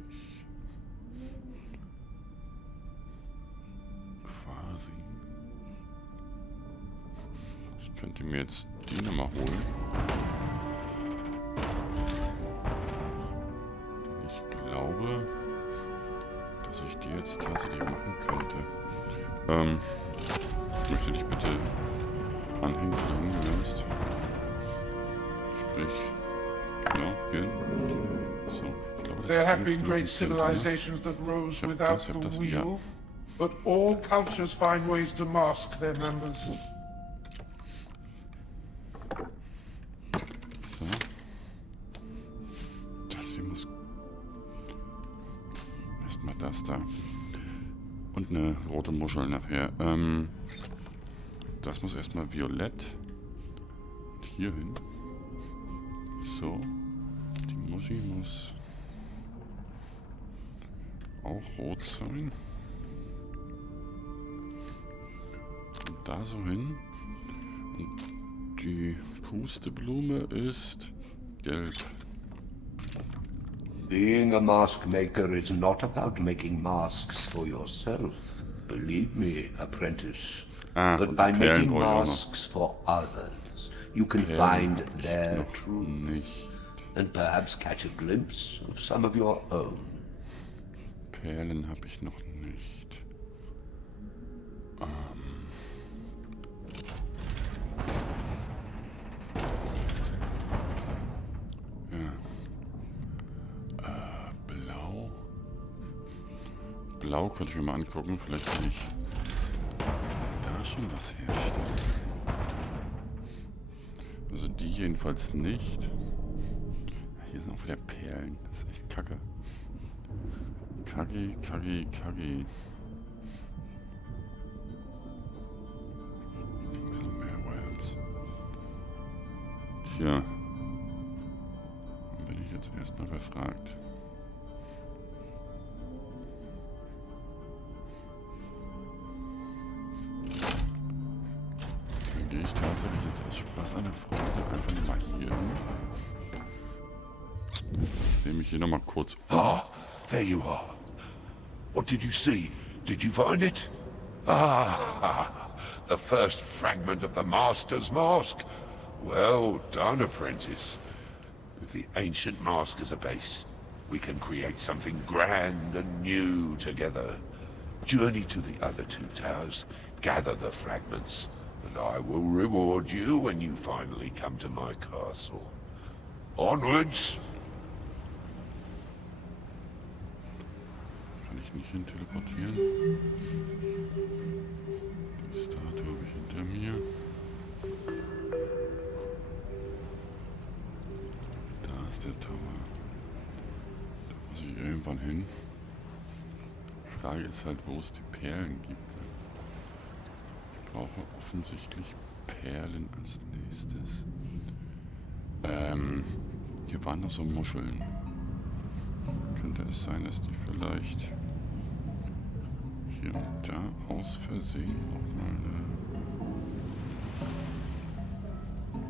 Quasi. Ich könnte mir jetzt die nochmal holen. Ich glaube, dass ich die jetzt tatsächlich machen könnte. Ich möchte dich bitte anhängen oder angelöst. Sprich, ja, hier. So, ich glaube, das There ist have jetzt been noch great ein Zentrum. civilizations that rose Ich hab without das, the ja. wheel, but all cultures find ways to mask their members. So. Das hier muss... Erstmal das da. Und eine rote Muschel nachher. Das muss erstmal violett. Und hier hin. So. Die Muschi muss auch rot sein. Und da so hin. Und die Pusteblume ist gelb. Being a maskmaker is not about making masks for yourself. Believe me, apprentice. But und by die Perlen making brauche ich auch noch. masks for others, you can Perlen find hab ich their noch truth nicht. and perhaps catch a glimpse of some of your own. Perlen habe ich noch nicht. Ja. Blau. Blau könnte ich mir mal angucken. Vielleicht kann ich da schon was herstellen. Also die jedenfalls nicht. Hier sind auch wieder Perlen. Das ist echt kacke. Kacke, kacke, kacke. Tja. Dann bin ich jetzt erstmal befragt. Dann gehe ich tatsächlich jetzt aus Spaß an der Freude einfach mal hier hin. Sehe mich hier nochmal kurz um. Ah, there you are. What did you see? Did you find it? Ah, the first fragment of the Master's mask. Well done, apprentice. With the ancient mask as a base, we can create something grand and new together. Journey to the other two towers, gather the fragments, and I will reward you when you finally come to my castle. Onwards! Kann ich nicht hin teleportieren. Die Statue habe ich hinter mir. Da ist der Tower. Da muss ich irgendwann hin. Die Frage ist halt, wo es die Perlen gibt. Ich brauche offensichtlich Perlen als nächstes. Hier waren noch so Muscheln. Könnte es sein, dass die vielleicht hier und da aus Versehen auch mal eine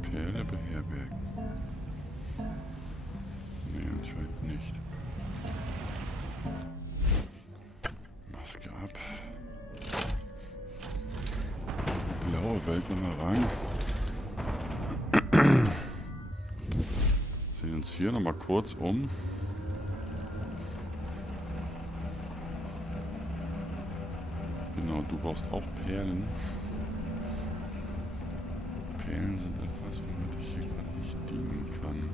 Perle beherbergen? Nee, anscheinend nicht. Maske ab. Blaue Welt nochmal rein. Sehen uns hier nochmal kurz um. Genau, du brauchst auch Perlen. Perlen sind etwas, womit ich hier gerade nicht dienen kann.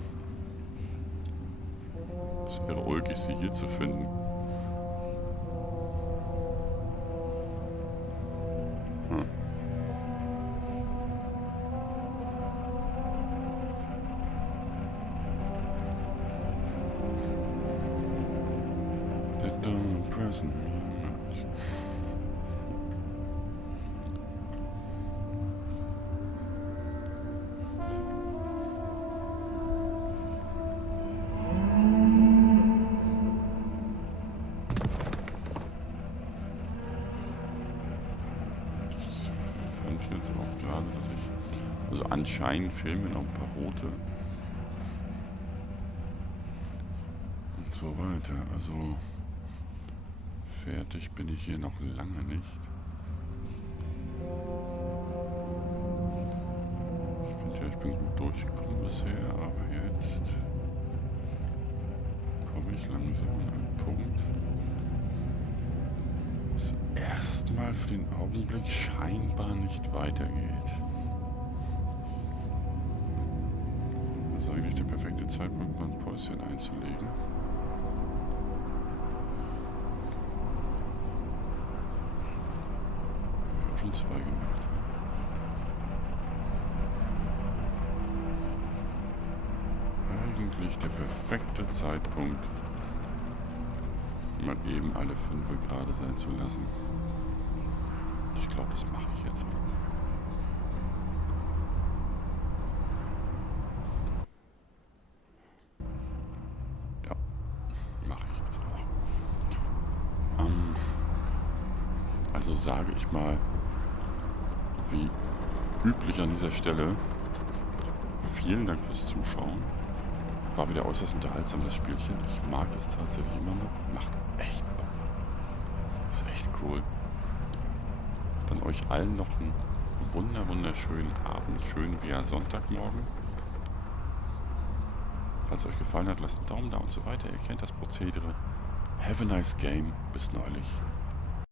Es wäre ulkig, sie hier zu finden. Hm. They don't impress me much. anscheinend fehlen mir noch ein paar rote. Und so weiter. Also fertig bin ich hier noch lange nicht. Ich finde ja, ich bin gut durchgekommen bisher, aber jetzt komme ich langsam an einen Punkt, wo es erstmal für den Augenblick scheinbar nicht weitergeht. Das ist eigentlich der perfekte Zeitpunkt, mal ein Päuschen einzulegen. Ja, schon 2 gemacht. Eigentlich der perfekte Zeitpunkt, mal eben alle 5 gerade sein zu lassen. Ich glaube, das mache ich jetzt auch. Ja, mache ich jetzt auch. Also sage ich mal, wie üblich an dieser Stelle, vielen Dank fürs Zuschauen. War wieder äußerst unterhaltsam, das Spielchen. Ich mag es tatsächlich immer noch. Macht echt Bock. Ist echt cool. Dann euch allen noch einen wunderschönen Abend. Schön wie Sonntagmorgen. Falls es euch gefallen hat, lasst einen Daumen da und so weiter. Ihr kennt das Prozedere. Have a nice game. Bis neulich.